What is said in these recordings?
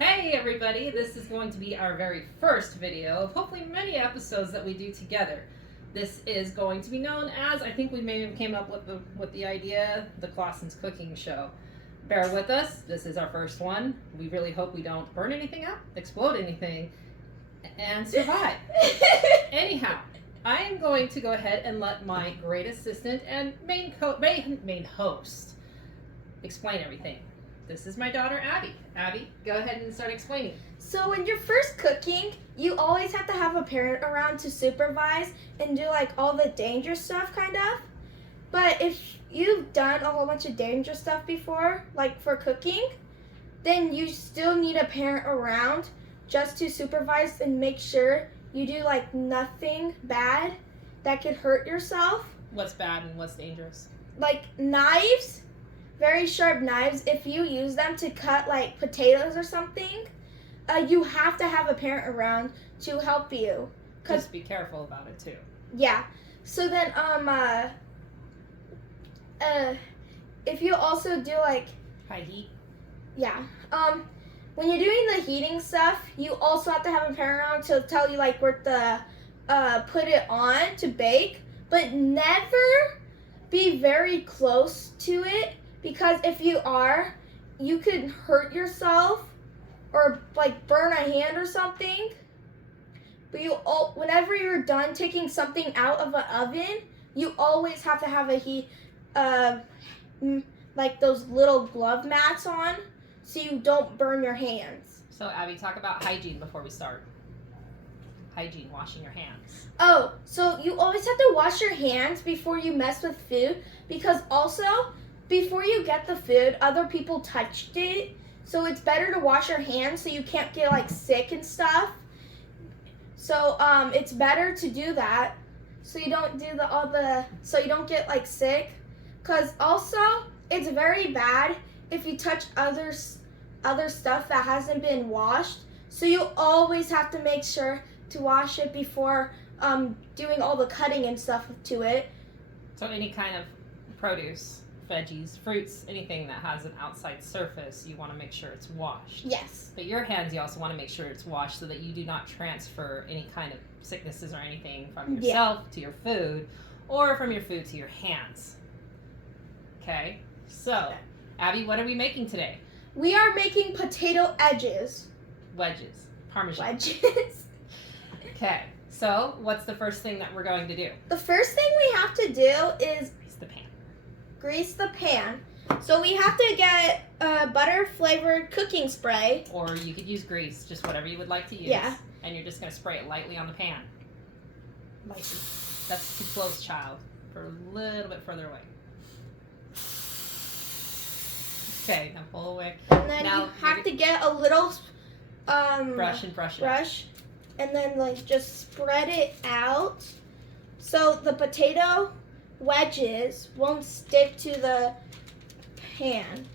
Hey everybody, this is going to be our very first video of hopefully many episodes that we do together. This is going to be known as, I think we maybe came up with the idea, the Clausen's Cooking Show. Bear with us, this is our first one. We really hope we don't burn anything up, explode anything, and survive. Anyhow, I am going to go ahead and let my great assistant and main host explain everything. This is my daughter, Abby. Abby, go ahead and start explaining. So when you're first cooking, you always have to have a parent around to supervise and do like all the dangerous stuff kind of. But if you've done a whole bunch of dangerous stuff before, like for cooking, then you still need a parent around just to supervise and make sure you do like nothing bad that could hurt yourself. What's bad and what's dangerous? Like knives. Very sharp knives, if you use them to cut like potatoes or something, you have to have a parent around to help you. Just be careful about it too. Yeah. So then, if you also do like high heat. Yeah. When you're doing the heating stuff, you also have to have a parent around to tell you like where to put it on to bake, but never be very close to it. Because if you are, you could hurt yourself or like burn a hand or something. But whenever you're done taking something out of an oven, you always have to have a heat, like those little glove mats on, so you don't burn your hands. So Abby, talk about hygiene before we start. Hygiene, washing your hands. Oh, so you always have to wash your hands before you mess with food, because also, before you get the food, other people touched it. So it's better to wash your hands so you can't get like sick and stuff. So it's better to do that so you don't do so you don't get like sick. Cause also it's very bad if you touch other stuff that hasn't been washed. So you always have to make sure to wash it before doing all the cutting and stuff to it. So any kind of produce, veggies, fruits, anything that has an outside surface, you want to make sure it's washed. Yes. But your hands, you also want to make sure it's washed so that you do not transfer any kind of sicknesses or anything from yourself to your food, or from your food to your hands. Okay? So, Abby, what are we making today? We are making potato edges. Wedges. Parmesan. Wedges. Okay. So, what's the first thing that we're going to do? The first thing we have to do is grease the pan. So we have to get butter flavored cooking spray. Or you could use grease, just whatever you would like to use. Yeah. And you're just going to spray it lightly on the pan. Lightly. That's too close, child. For a little bit further away. Okay, now pull away. And then you have to get a little brush and brush it. And then like just spread it out so the potato wedges won't stick to the pan.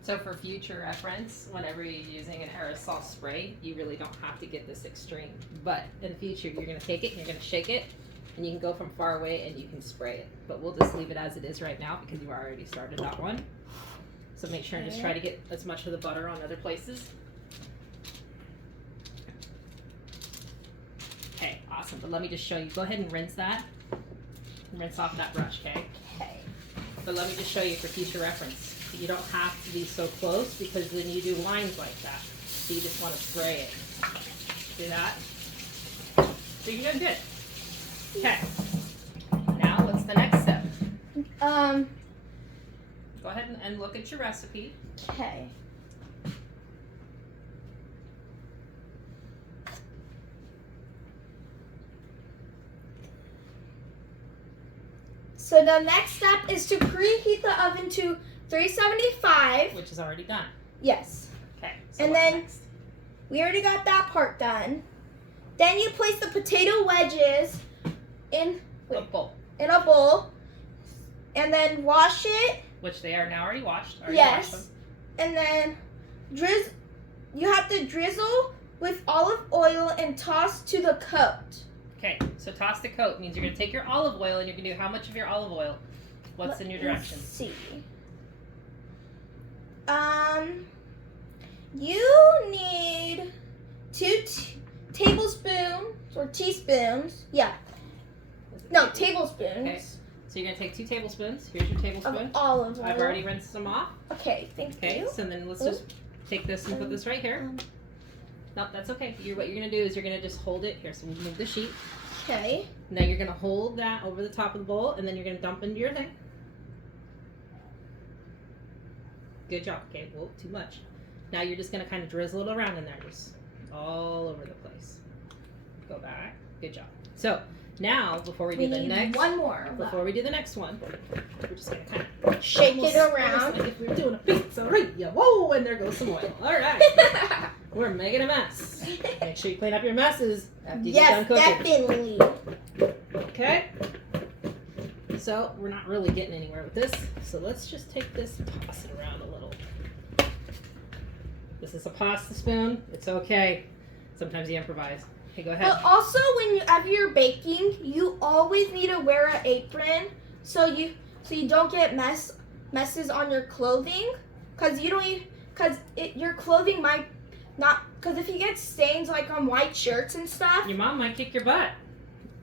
So for future reference, whenever you're using an aerosol spray, you really don't have to get this extreme. But in the future, you're going to take it, you're going to shake it, and you can go from far away and you can spray it. But we'll just leave it as it is right now because you already started that one. So make sure and just try to get as much of the butter on other places. Okay, awesome. But let me just show you. Go ahead and rinse that. Rinse off that brush, okay? Okay. But let me just show you for future reference. You don't have to be so close because then you do lines like that. So you just want to spray it. See that? So you're doing good. Okay. Now what's the next step? Go ahead and look at your recipe. Okay. So the next step is to preheat the oven to 375. Which is already done. Yes. Okay. So and then next? We already got that part done. Then you place the potato wedges in a bowl. And then wash it. Which they are now already washed. Yes. Washed them. And then you have to drizzle with olive oil and toss to the coat. Okay, so toss the coat means you're going to take your olive oil and you're going to do how much of your olive oil? What's in your direction? Let's see. You need 2 tablespoons or teaspoons. Yeah. No, tablespoons. Okay. So you're gonna take 2 tablespoons. Here's your tablespoon. Of olive oil. I've already rinsed them off. Okay, thank Okay. you. So then let's just take this and put this right here. No, that's okay. What you're gonna do is you're gonna just hold it here. So we'll move the sheet. Okay. Now you're gonna hold that over the top of the bowl, and then you're gonna dump into your thing. Good job. Okay. Whoa, too much. Now you're just gonna kind of drizzle it around in there, just all over the place. Go back. Good job. So now, before we do the need next, one more. before we do the next one, we're just gonna kind of Shake it around. like if we were doing a pizzeria. Whoa, and there goes some oil. All right, we're making a mess. Make sure you clean up your messes after you get done Yes, cooking. definitely. Okay. So we're not really getting anywhere with this. So let's just take this and toss it around a little. This is a pasta spoon. It's okay. Sometimes you improvise. Okay, go ahead. But also, whenever you're baking, you always need to wear an apron so you don't get messes on your clothing, because your clothing might not, because if you get stains like on white shirts and stuff. Your mom might kick your butt.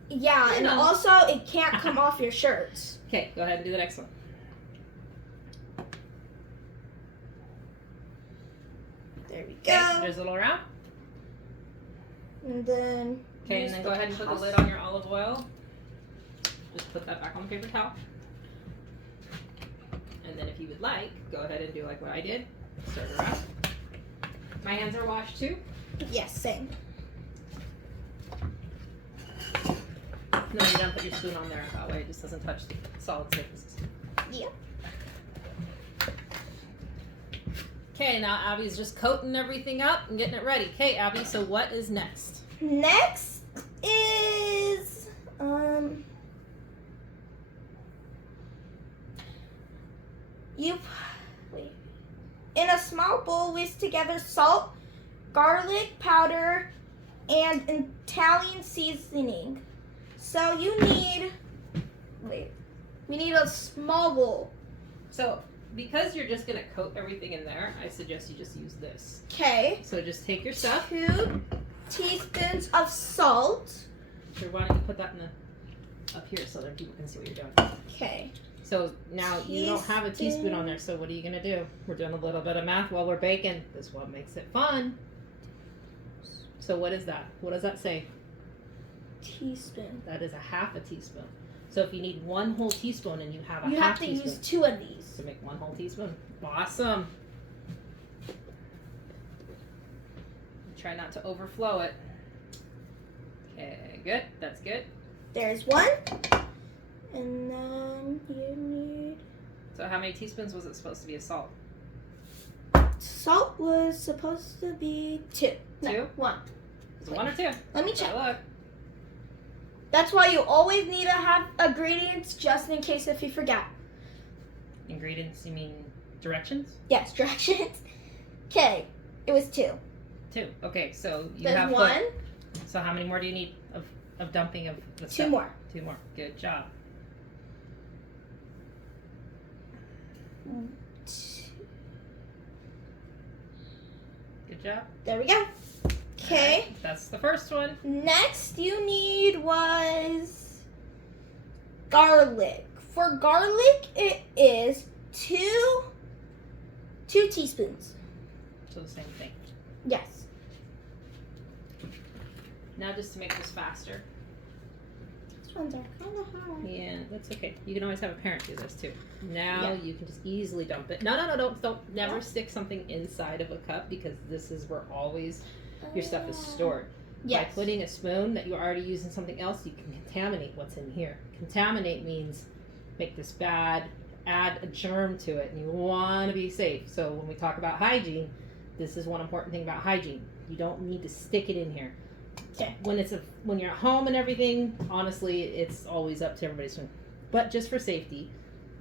Yeah, and also it can't come off your shirts. Okay, go ahead and do the next one. There we Okay, go. drizzle it around. And then. Okay, and then go ahead and put the lid on your olive oil. Just put that back on the paper towel. And then if you would like, go ahead and do like what I did. Stir it around. My hands are washed too. Yes, same. And then you don't put your spoon on there. That way it just doesn't touch the solid surfaces. Yeah. Okay, now Abby's just coating everything up and getting it ready. Okay, Abby, so what is next? Next is in a small bowl, whisk together salt, garlic powder, and Italian seasoning. So we need a small bowl. So because you're just gonna coat everything in there, I suggest you just use this. Okay. So just take your stuff. 2 teaspoons of salt. So why don't you put that in the up here so that people can see what you're doing. Okay. So now you don't have a teaspoon on there, so what are you gonna do? We're doing a little bit of math while we're baking. This is what makes it fun. So what is that? What does that say? Teaspoon. That is a half a teaspoon. So if you need 1 whole teaspoon and you have a You half have to teaspoon, use 2 of these. to make 1 whole teaspoon. Awesome. Try not to overflow it. Okay, good. That's good. There's 1. And then you need... So how many teaspoons was it supposed to be of salt? Salt was supposed to be 2. 2? No, 1. Is it 1 or 2? Let me check. Look. That's why you always need to have ingredients just in case if you forget. Ingredients, you mean directions? Yes, directions. Okay, it was 2. 2. Okay, so you There's have 1. So how many more do you need of dumping of the 2 stuff? more. 2 more. Good job. Good job. There we go. Okay. Right, that's the first one. Next you need was garlic. For garlic, it is 2 teaspoons. So the same thing. Yes. Now just to make this faster. These ones are kind of hard. Yeah, that's okay. You can always have a parent do this too. Now Yeah. you can just easily dump it. No, don't never stick something inside of a cup, because this is where always your stuff is stored. Yes. By putting a spoon that you're already using something else, you can contaminate what's in here. Contaminate means make this bad, add a germ to it, and you want to be safe. So when we talk about hygiene, this is one important thing about hygiene. You don't need to stick it in here. Okay. When you're at home and everything, honestly, it's always up to everybody's swing. But just for safety,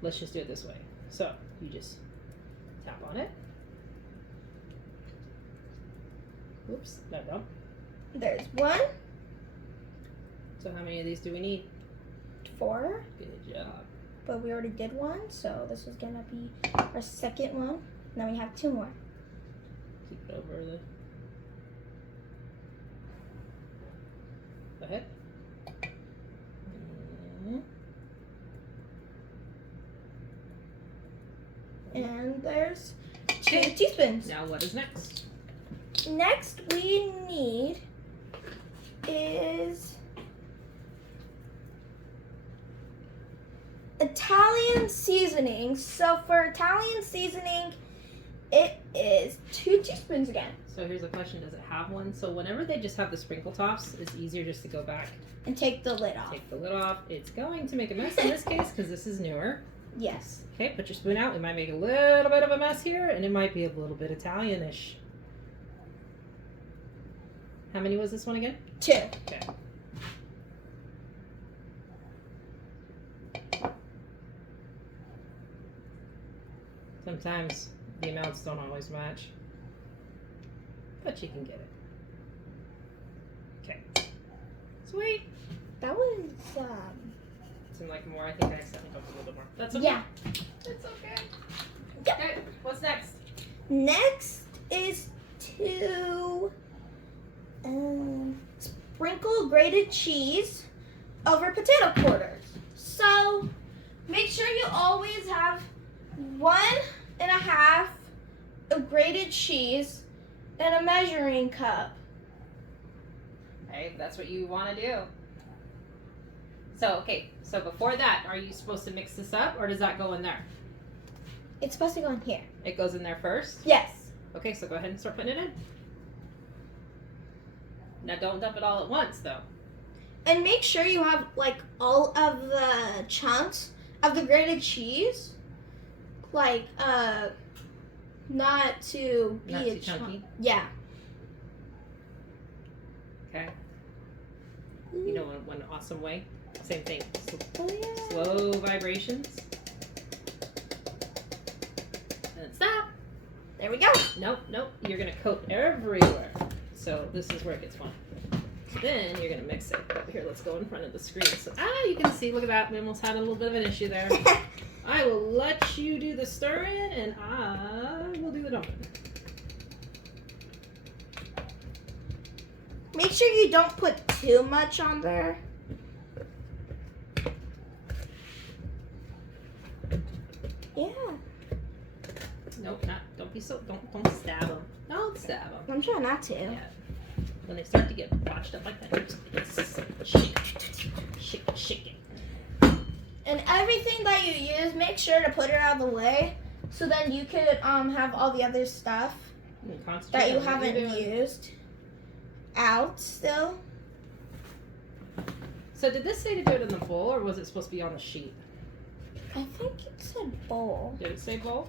let's just do it this way. So you just tap on it. Oops, no. There's 1, So how many of these do we need? 4, Good job. but we already did 1, so this is gonna be our second one. Now we have 2 more. keep it over the. Go ahead. And there's 2 teaspoons. Now what is next? Next we need is Italian seasoning. So for Italian seasoning, it is 2 teaspoons again. So here's a question, does it have one? So whenever they just have the sprinkle tops, it's easier just to go back. And take the lid off. Take the lid off. It's going to make a mess in this case because this is newer. Yes. Okay, put your spoon out. We might make a little bit of a mess here, and it might be a little bit Italian-ish. How many was this one again? 2. Okay. Sometimes the amounts don't always match, but you can get it. Okay. Sweet. That was Seemed like more. I think I accidentally dumped a little bit more. That's okay. yeah. It's okay. Yep. Okay. What's next? Next is to sprinkle grated cheese over potato quarters. So make sure you always have 1.5 of grated cheese and a measuring cup. Okay, that's what you want to do. So, okay, so before that, are you supposed to mix this up or does that go in there? It's supposed to go in here. It goes in there first? Yes. Okay, so go ahead and start putting it in. Now don't dump it all at once though. And make sure you have like all of the chunks of the grated cheese. Like not to be Not a too chunky. Yeah. Okay. You know one awesome way? Same thing. Oh, yeah. Slow vibrations. And stop. There we go. Nope, nope. You're gonna coat everywhere. So this is where it gets fun. So then you're gonna mix it. Here, let's go in front of the screen. So you can see. Look at that. We almost had a little bit of an issue there. I will let you do the stirring, and I will do the dumping. Make sure you don't put too much on there. Yeah. Nope, not. Don't be so. Don't stab them. Don't stab them. I'm trying not to. Yeah. When they start to get washed up like that, just shake it. Shake it. Shake it. And everything that you use, make sure to put it out of the way, so then you could have all the other stuff that you haven't used out still. So did this say to do it in the bowl, or was it supposed to be on the sheet? I think it said bowl. Did it say bowl?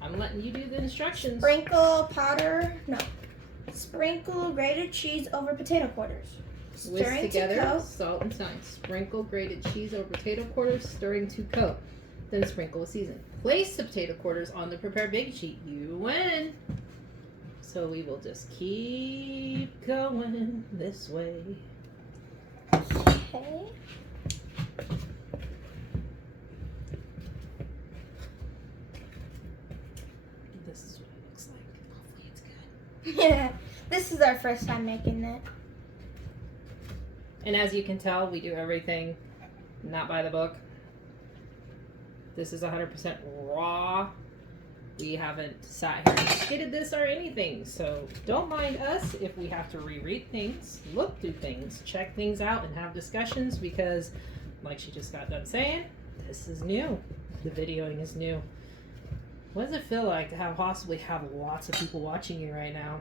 I'm letting you do the instructions. Sprinkle Sprinkle grated cheese over potato quarters. Whisk Stirring together, to coat. salt and thyme. Sprinkle grated cheese over potato quarters, stirring to coat. Then sprinkle with seasoning. Place the potato quarters on the prepared baking sheet. You win. So we will just keep going this way. Okay. This is what it looks like. Hopefully it's good. Yeah. This is our first time making it. And as you can tell, we do everything not by the book. This is 100% raw. We haven't sat here and skidded this or anything. So don't mind us if we have to reread things, look through things, check things out, and have discussions because, like she just got done saying, this is new. The videoing is new. What does it feel like to possibly have lots of people watching you right now?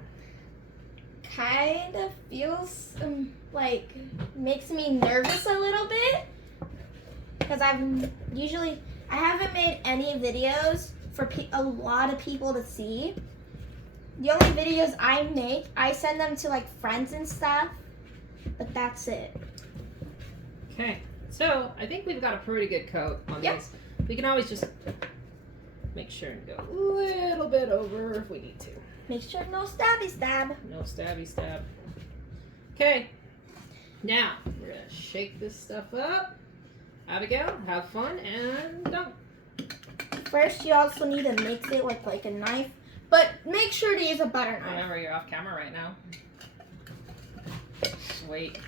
Kind of feels like makes me nervous a little bit because I haven't made any videos for a lot of people to see. The only videos I make, I send them to like friends and stuff, but that's it. Okay, so I think we've got a pretty good coat on this. We can always just make sure and go a little bit over if we need to. Make sure no stabby stab. No stabby stab. Okay, now we're gonna shake this stuff up. Abigail, have fun and dump. First, you also need to mix it with like a knife But make sure to use a butter knife. Remember, you're off camera right now. Wait.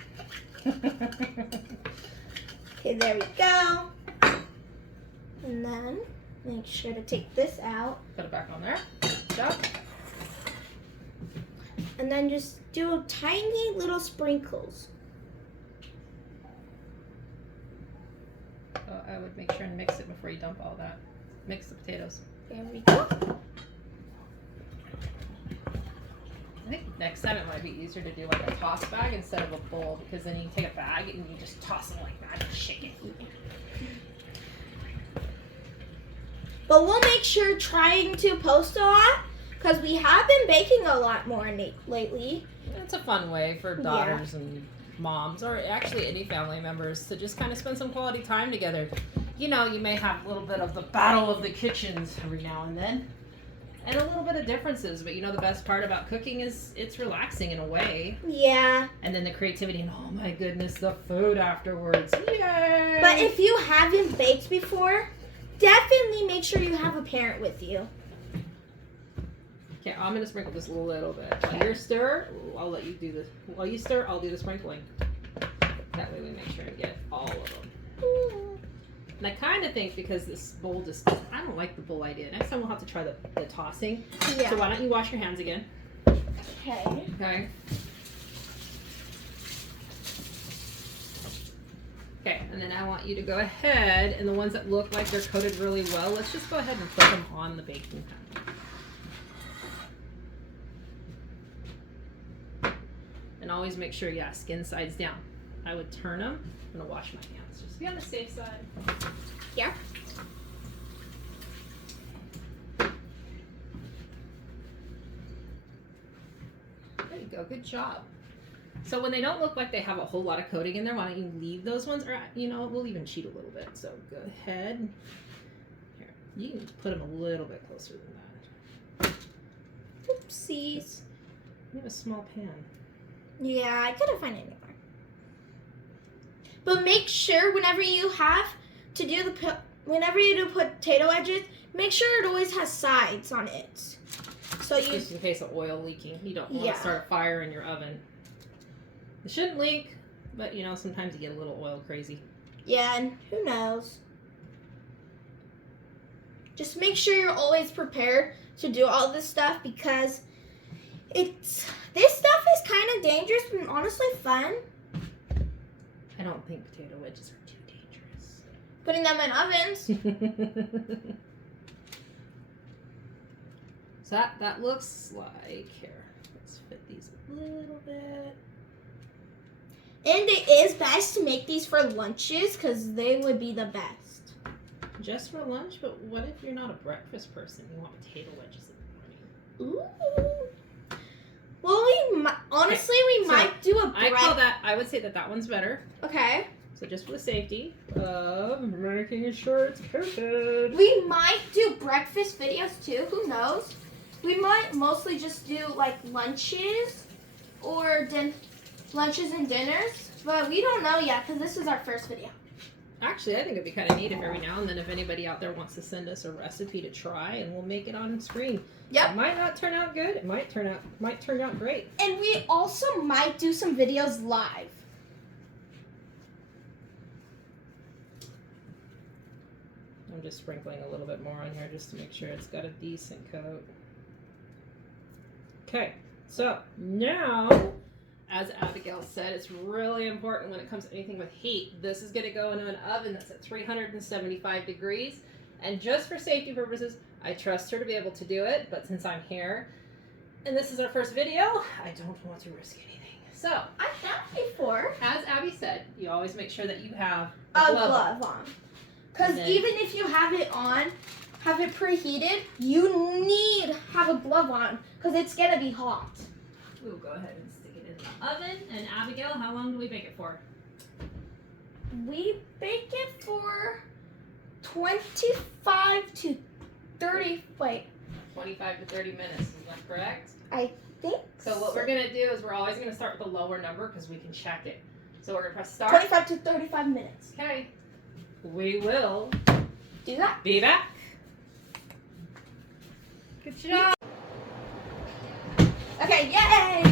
Okay, there we go. And then make sure to take this out. Put it back on there. Good job. And then just do tiny little sprinkles. So I would make sure and mix it before you dump all that. Mix the potatoes. There we go. I think next time it might be easier to do like a toss bag instead of a bowl, because then you take a bag and you just toss it like that and shake it. But we'll make sure trying to post a lot, because we have been baking a lot more lately. It's a fun way for daughters and moms, or actually any family members, to just kind of spend some quality time together. You know, you may have a little bit of the battle of the kitchens every now and then, and a little bit of differences, but you know the best part about cooking is it's relaxing in a way. Yeah. And then the creativity and oh my goodness, the food afterwards. Yay! But if you haven't baked before, definitely make sure you have a parent with you. Okay, I'm gonna sprinkle this a little bit. While you stir, I'll let you do this. While you stir, I'll do the sprinkling. That way we make sure to get all of them. And I kind of think because this bowl just, I don't like the bowl idea. Next time we'll have to try the tossing. Yeah. So why don't you wash your hands again? Okay. Okay. Okay, and then I want you to go ahead, and the ones that look like they're coated really well, let's just go ahead and put them on the baking pan. And always make sure, yeah, skin sides down. I would turn them. I'm gonna wash my hands just to be on the safe side. Yeah. There you go, good job. So when they don't look like they have a whole lot of coating in there, why don't you leave those ones? Or, you know, we'll even cheat a little bit. So go ahead. Here, you can put them a little bit closer than that. Oopsies. You have a small pan. Yeah, I couldn't find it anywhere. But make sure whenever you have to do whenever you do potato wedges, make sure it always has sides on it. So you Just in case of oil leaking, you don't want Yeah. to start a fire in your oven. It shouldn't leak, but you know sometimes you get a little oil crazy. Yeah, and who knows? Just make sure you're always prepared to do all this stuff, because this stuff is kind of dangerous but honestly fun. I don't think potato wedges are too dangerous. Putting them in ovens. So that looks like, here, let's fit these a little bit. And it is best to make these for lunches, because they would be the best. Just for lunch, but what if you're not a breakfast person? You want potato wedges in the morning. Ooh. Well, honestly, we might do a bread. I would say that one's better. Okay. So just for the safety of making sure it's coated. We might do breakfast videos too. Who knows? We might mostly just do like lunches or lunches and dinners, but we don't know yet because this is our first video. Actually, I think it'd be kind of neat if every now and then if anybody out there wants to send us a recipe to try, and we'll make it on screen. Yep. It might not turn out good. It might turn out great. And we also might do some videos live. I'm just sprinkling a little bit more on here just to make sure it's got a decent coat. Okay, so now, as Abigail said, it's really important when it comes to anything with heat. This is going to go into an oven that's at 375 degrees. And just for safety purposes, I trust her to be able to do it. But since I'm here, and this is our first video, I don't want to risk anything. So, I've done it before. as Abby said, you always make sure that you have A glove on. Because then- even if you have it on, have it preheated, you need to have a glove on because it's going to be hot. We'll go ahead and stick it in the oven. And Abigail, how long do we bake it for? We bake it for 25 to 30, 25 to 30 minutes, is that correct? I think So what we're going to do is we're always going to start with a lower number because we can check it. So we're going to press start. 25 to 35 minutes. Okay. We will Do that. be back. Good job. Yay!